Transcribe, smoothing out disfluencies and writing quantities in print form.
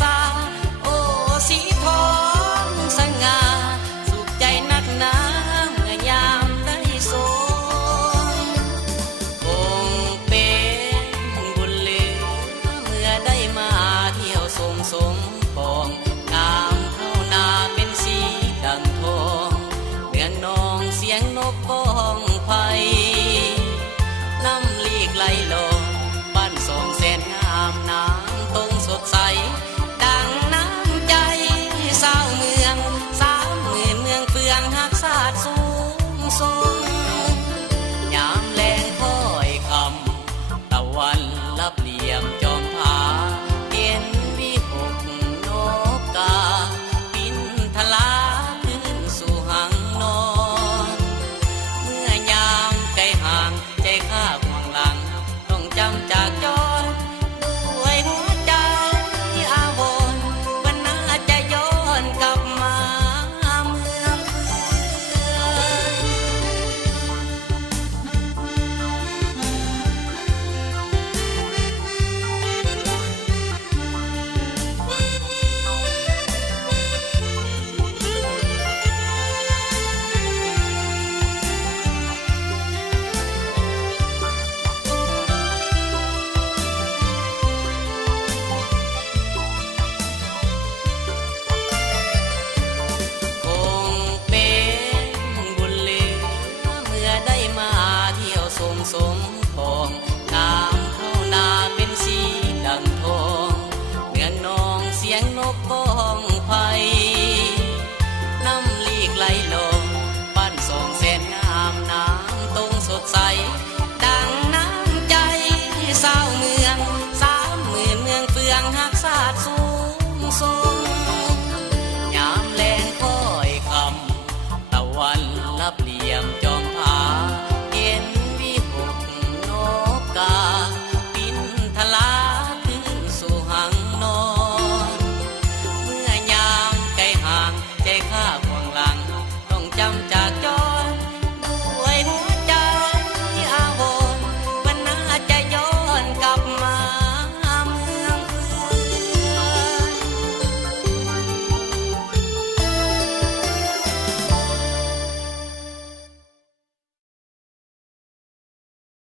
ษาโอ้สีทองสง่าสุขใจนักหนาเมื่อยามได้ทรงคงเป็นบุญเหลือเมื่อได้มาเที่ยวสมปองงามเท่านาเป็นสีดังทองเมืองนองเสียงนกก้องไพน้ำลีกไหลลงบ้านสองแสนงามน้ำตรงสดใสดังน้ำใจสาวเมือง30,000เมืองเฟืองหักศาสตร์สูงส่งยามแลงค่อยคำตะวันลับเหลี่ยมจอมผาเห็นวิหกนกกาบินทลาขึ้นสู่หังนอนเมื่อยามไกลห่างใจข้าห่วงหลังต้องจำจากจรด้วยหัวใจอาวรณ์วันน่าจะย้อนกลับมาเมืองเฟืคงเป็นบุญเหลือเมื่อได้มาเที่ยวสมปองงามเท่านาเป็นสีดังทองเมืองนองเสียงนกก้องไพน้ำลีกไหลลงบ้านสองแสนงามน้ำตรงสดใสดังน้ำใจสาวเมือง30,000เมืองเฟืองหักศาสตร์สู